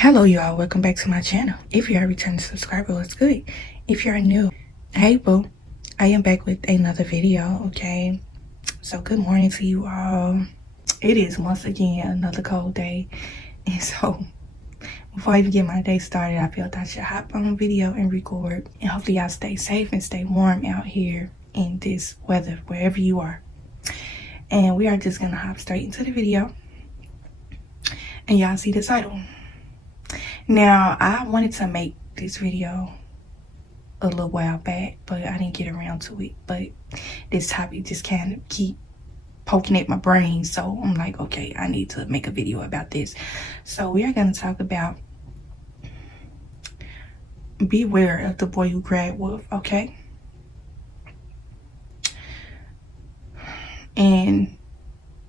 Hello y'all, welcome back to my channel. If you are a returning subscriber, what's good? If you are new, hey boo, I am back with another video, okay? So good morning to you all. It is once again another cold day, and so before I even get my day started, I felt I should hop on a video and record, and hopefully y'all stay safe and stay warm out here in this weather wherever you are. And we are just gonna hop straight into the video, and y'all see the title. Now, I wanted to make this video a little while back, but I didn't get around to it. But this topic just kind of keep poking at my brain. So I'm like, okay, I need to make a video about this. So we are going to talk about beware of the boy who cried wolf, okay? And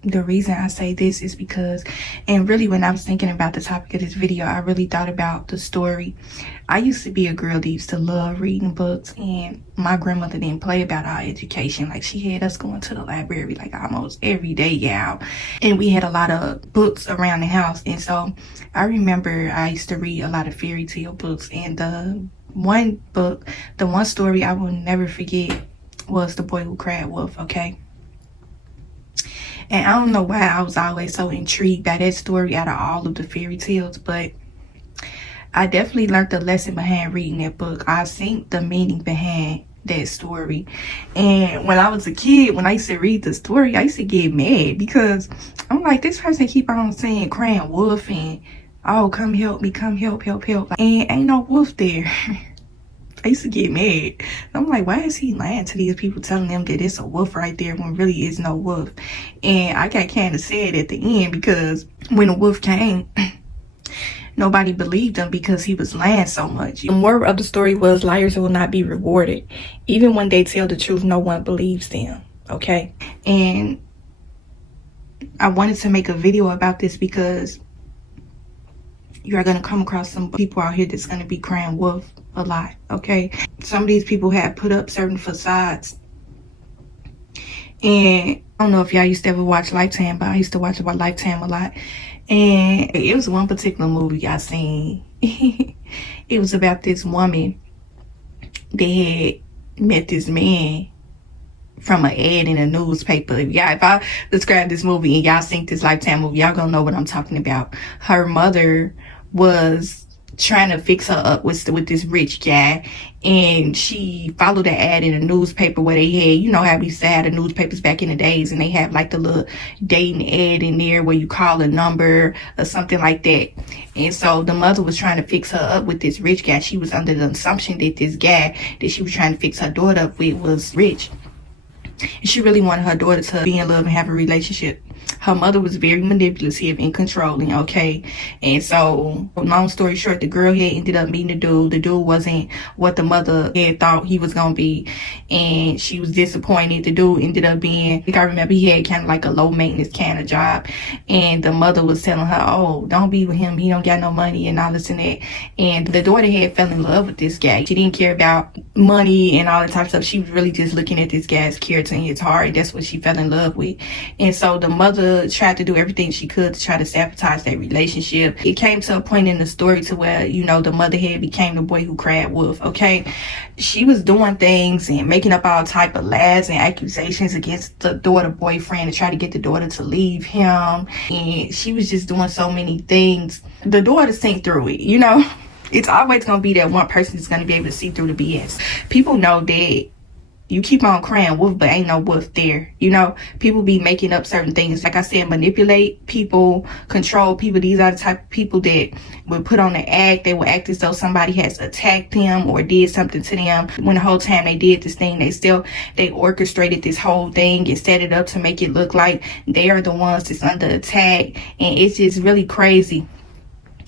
the reason I say this is because, and really when I was thinking about the topic of this video, I really thought about the story. I used to be a girl that used to love reading books, and my grandmother didn't play about our education. Like, she had us going to the library like almost every day, y'all. And we had a lot of books around the house. And so I remember I used to read a lot of fairy tale books, and the one story I will never forget was The Boy Who Cried Wolf, okay? And I don't know why I was always so intrigued by that story out of all of the fairy tales, but I definitely learned the lesson behind reading that book. I seen the meaning behind that story. And when I was a kid, when I used to read the story, I used to get mad because I'm like, this person keep on saying crying wolf and, oh, come help me, come help. And ain't no wolf there. I used to get mad. I'm like, why is he lying to these people, telling them that it's a wolf right there when really is no wolf? And I got kind of sad at the end because when the wolf came, nobody believed him because he was lying so much. The moral of the story was liars will not be rewarded. Even when they tell the truth, no one believes them, okay? And I wanted to make a video about this because you are going to come across some people out here that's going to be crying wolf a lot, okay? Some of these people have put up certain facades. And I don't know if y'all used to ever watch Lifetime, but I used to watch about Lifetime a lot. And it was one particular movie I seen. It was about this woman that had met this man from an ad in a newspaper. If I describe this movie and y'all seen this Lifetime movie, y'all gonna know what I'm talking about. Her mother was trying to fix her up with this rich guy, and she followed the ad in a newspaper where they had, you know how we used to have the newspapers back in the days, and they have like the little dating ad in there where you call a number or something like that. And so the mother was trying to fix her up with this rich guy. She was under the assumption that this guy that she was trying to fix her daughter up with was rich. And she really wanted her daughter to be in love and have a relationship. Her mother was very manipulative and controlling, okay? And so, long story short, the girl had ended up meeting the dude. The dude wasn't what the mother had thought he was gonna be, and she was disappointed. The dude ended up being, I think I remember he had kind of like a low maintenance kind of job, and the mother was telling her, oh, don't be with him, he don't got no money and all this and that. And the daughter had fell in love with this guy. She didn't care about money and all that type of stuff. She was really just looking at this guy's character and his heart. That's what she fell in love with. And so the mother tried to do everything she could to try to sabotage that relationship. It came to a point in the story to where, you know, the mother had became the boy who cried wolf, okay? She was doing things and making up all type of lies and accusations against the daughter boyfriend to try to get the daughter to leave him. And she was just doing so many things. The daughter seen through it, you know? It's always going to be that one person that's going to be able to see through the BS. People know that you keep on crying wolf, but ain't no wolf there. You know, people be making up certain things. Like I said, manipulate people, control people. These are the type of people that would put on the act. They will act as though somebody has attacked them or did something to them. When the whole time they did this thing, they orchestrated this whole thing and set it up to make it look like they are the ones that's under attack. And it's just really crazy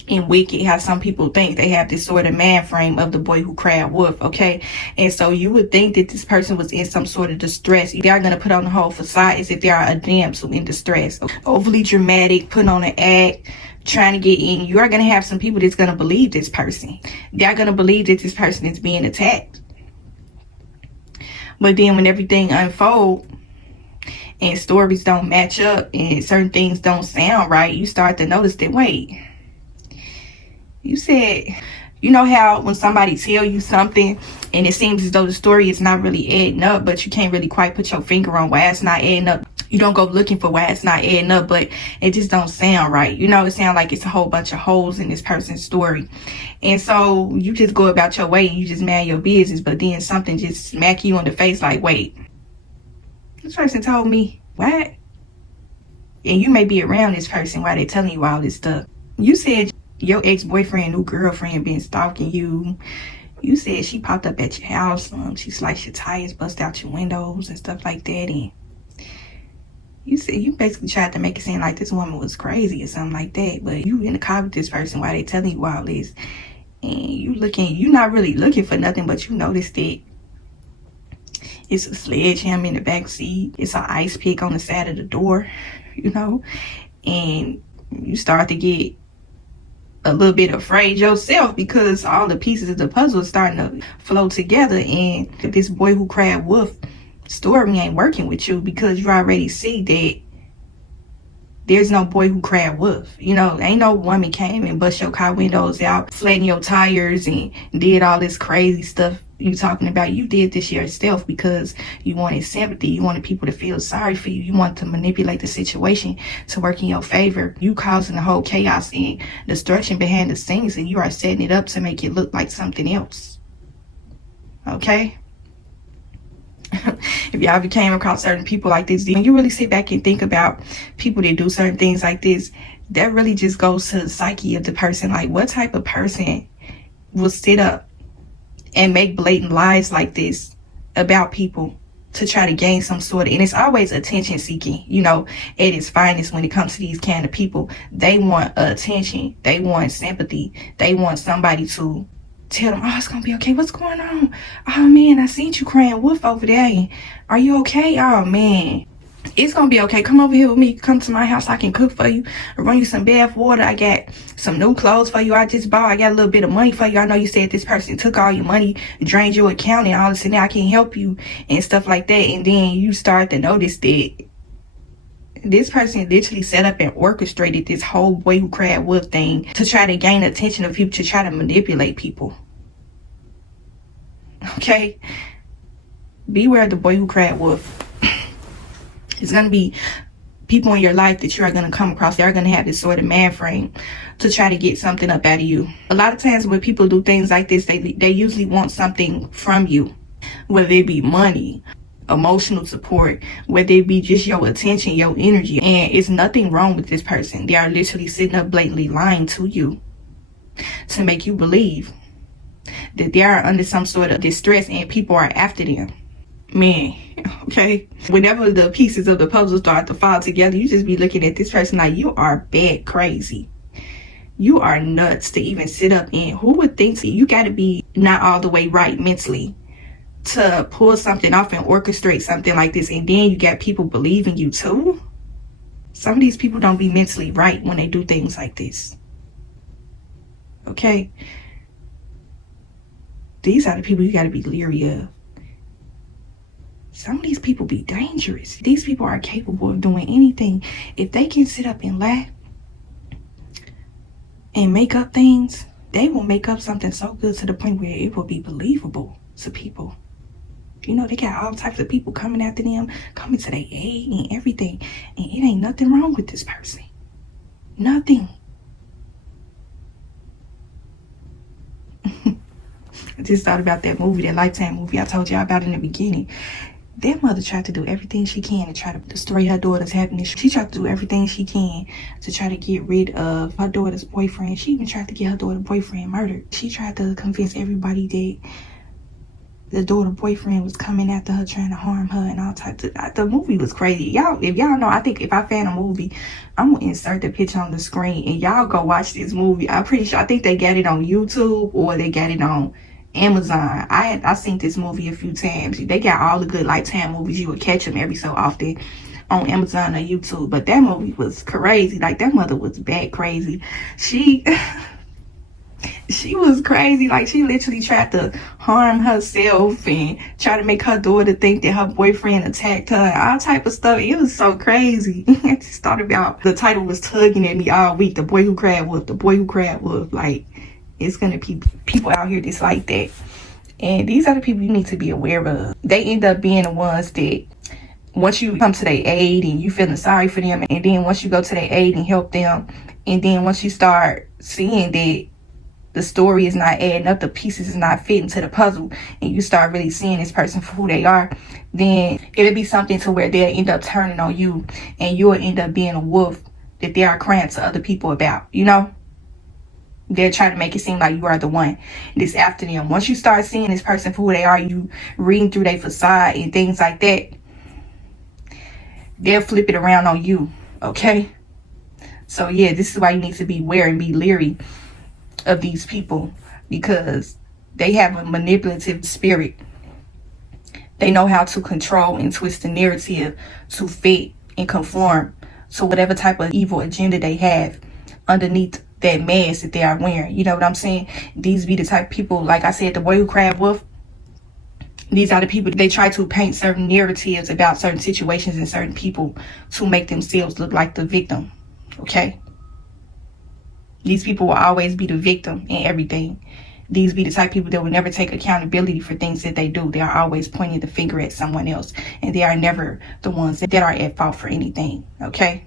and wicked how some people think they have this sort of man frame of the boy who cried wolf, okay? And so you would think that this person was in some sort of distress. They are going to put on the whole facade as if they are a damsel in distress. Overly dramatic, putting on an act, trying to get in. You are going to have some people that's going to believe this person. They're going to believe that this person is being attacked. But then when everything unfolds and stories don't match up and certain things don't sound right, you start to notice that, wait, You said, you know how when somebody tell you something and it seems as though the story is not really adding up, but you can't really quite put your finger on why it's not adding up. You don't go looking for why it's not adding up, but it just don't sound right. You know, it sounds like it's a whole bunch of holes in this person's story. And so you just go about your way and you just mind your business, but then something just smack you in the face like, wait, this person told me what? And you may be around this person while they're telling you all this stuff. You said your ex-boyfriend, new girlfriend been stalking you. You said she popped up at your house. She sliced your tires, bust out your windows and stuff like that. And you said you basically tried to make it seem like this woman was crazy or something like that. But you in the car with this person while they telling you all this. And you not really looking for nothing, but you noticed that it's a sledgehammer in the back seat. It's an ice pick on the side of the door, you know. And you start to get a little bit afraid yourself because all the pieces of the puzzle are starting to flow together, and this boy who cried wolf story ain't working with you because you already see that there's no boy who cried wolf. You know, ain't no woman came and bust your car windows out, flattened your tires and did all this crazy stuff you talking about. You did this yourself because you wanted sympathy. You wanted people to feel sorry for you. You want to manipulate the situation to work in your favor. You causing the whole chaos and destruction behind the scenes, and you are setting it up to make it look like something else. Okay? If y'all ever came across certain people like this, when you really sit back and think about people that do certain things like this, that really just goes to the psyche of the person. Like, what type of person will sit up and make blatant lies like this about people to try to gain some sort of, and it's always attention seeking, you know, at its finest when it comes to these kind of people. They want attention. They want sympathy. They want somebody to tell them, oh, it's gonna be okay. What's going on? Oh man, I seen you crying wolf over there. Are you okay? Oh man, it's gonna be okay. Come over here with me. Come to my house. I can cook for you. I'll run you some bath water. I got some new clothes for you. I just bought. I got a little bit of money for you. I know you said this person took all your money, drained your account and all this, and now I can help you and stuff like that. And then you start to notice that this person literally set up and orchestrated this whole boy who cried wolf thing to try to gain attention of people, to try to manipulate people. Okay? Beware of the boy who cried wolf. It's going to be people in your life that you are going to come across. They're going to have this sort of man frame to try to get something up out of you. A lot of times when people do things like this, they usually want something from you, whether it be money, emotional support, whether it be just your attention, your energy. And it's nothing wrong with this person. They are literally sitting up blatantly lying to you to make you believe that they are under some sort of distress and people are after them. Man, okay? Whenever the pieces of the puzzle start to fall together, you just be looking at this person like, you are bad crazy. You are nuts to even sit up in. Who would think that you got to be not all the way right mentally to pull something off and orchestrate something like this, and then you got people believing you too? Some of these people don't be mentally right when they do things like this. Okay? These are the people you got to be leery of. Some of these people be dangerous. These people are capable of doing anything. If they can sit up and lie and make up things, they will make up something so good to the point where it will be believable to people. You know, they got all types of people coming after them, coming to their aid and everything. And it ain't nothing wrong with this person. Nothing. I just thought about that movie, that Lifetime movie I told y'all about in the beginning. That mother tried to do everything she can to try to destroy her daughter's happiness. She tried to do everything she can to try to get rid of her daughter's boyfriend. She even tried to get her daughter's boyfriend murdered. She tried to convince everybody that the daughter boyfriend was coming after her, trying to harm her and all types of. The movie was crazy. Y'all, if y'all know, I think if I found a movie, I'm gonna insert the picture on the screen and y'all go watch this movie. I'm pretty sure, I think they got it on YouTube or they got it on Amazon. I seen this movie a few times. They got all the good Lifetime movies. You would catch them every so often on Amazon or YouTube. But that movie was crazy. Like, that mother was bad crazy. She was crazy. Like, she literally tried to harm herself and try to make her daughter think that her boyfriend attacked her and all type of stuff. It was so crazy. I just thought about, the title was tugging at me all week. The Boy Who Cried Wolf. The Boy Who Cried Wolf. Like, It's gonna be people out here that's like that. And these are the people you need to be aware of. They end up being the ones that once you come to their aid and you feeling sorry for them, and then once you go to their aid and help them, and then once you start seeing that the story is not adding up, the pieces is not fitting to the puzzle, and you start really seeing this person for who they are, then it'll be something to where they'll end up turning on you, and you'll end up being a wolf that they are crying to other people about, you know? They're trying to make it seem like you are the one that's after them. Once you start seeing this person for who they are, you reading through their facade and things like that, they'll flip it around on you, okay? So yeah, this is why you need to be aware and be leery of these people, because they have a manipulative spirit. They know how to control and twist the narrative to fit and conform to whatever type of evil agenda they have underneath that mask that they are wearing. You know what I'm saying? These be the type of people, like I said, the boy who cried wolf. These are the people, they try to paint certain narratives about certain situations and certain people to make themselves look like the victim, okay? These people will always be the victim in everything. These be the type of people that will never take accountability for things that they do. They are always pointing the finger at someone else, and they are never the ones that are at fault for anything, okay?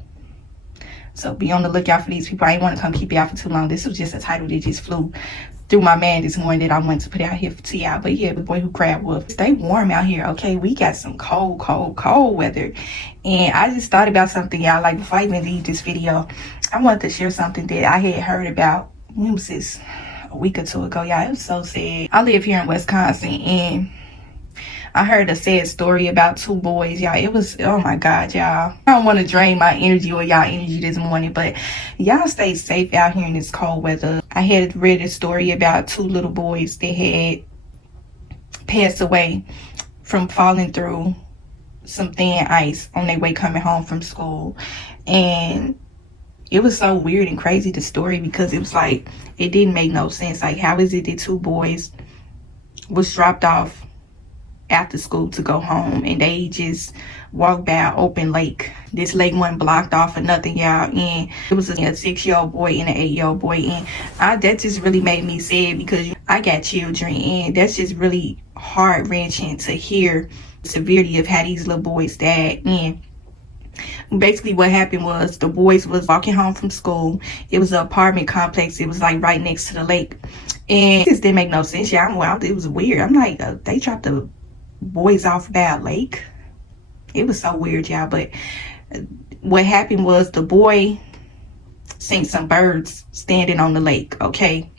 So be on the lookout for these people. I didn't want to come keep you out for too long. This was just a title that just flew through my mind this morning that I wanted to put out here to y'all. But yeah, the boy who cried wolf. Stay warm out here, okay? We got some cold weather. And I just thought about something, y'all. Like, before I even leave this video, I wanted to share something that I had heard about. When was this? A week or two ago, y'all. It was so sad. I live here in Wisconsin, and I heard a sad story about two boys, y'all. It was, oh my God, y'all. I don't want to drain my energy or y'all energy this morning, but y'all stay safe out here in this cold weather. I had read a story about two little boys that had passed away from falling through some thin ice on their way coming home from school. And it was so weird and crazy, the story, because it was like, it didn't make no sense. Like, how is it that two boys was dropped off after school to go home, and they just walked by an open lake? This lake wasn't blocked off or nothing, y'all, and it was a 6-year-old boy and an 8-year-old boy. And that just really made me sad, because I got children, and that's just really heart-wrenching to hear the severity of how these little boys died. And basically what happened was, the boys was walking home from school. It was an apartment complex. It was like right next to the lake, and it just didn't make no sense, y'all. It was weird. I'm like, they dropped the boys off by a lake? It was so weird, y'all. But what happened was, the boy seen some birds standing on the lake, okay?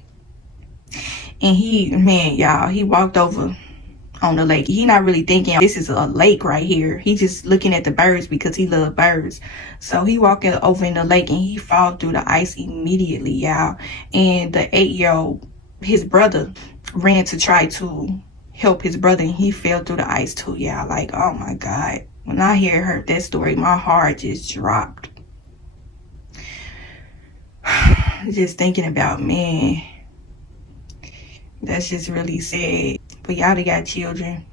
And he walked over on the lake. He not really thinking this is a lake right here. He just looking at the birds because he loved birds. So he walking over in the lake, and he fall through the ice immediately, y'all. And the 8-year-old, his brother, ran to try to help his brother, and he fell through the ice too, y'all. Like, oh my God. When I heard that story, my heart just dropped. Just thinking about, man, that's just really sad. But y'all that got children,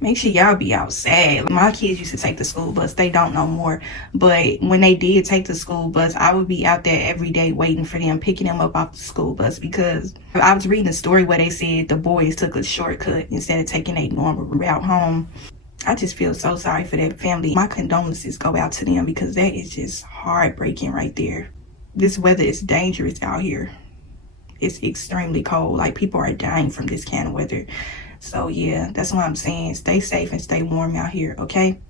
make sure y'all be outside. My kids used to take the school bus. They don't no more. But when they did take the school bus, I would be out there every day waiting for them, picking them up off the school bus, because I was reading a story where they said the boys took a shortcut instead of taking a normal route home. I just feel so sorry for that family. My condolences go out to them, because that is just heartbreaking right there. This weather is dangerous out here. It's extremely cold. Like, people are dying from this kind of weather. So yeah, that's what I'm saying. Stay safe and stay warm out here, okay?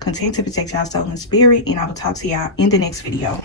Continue to protect y'all soul and spirit, and I will talk to y'all in the next video.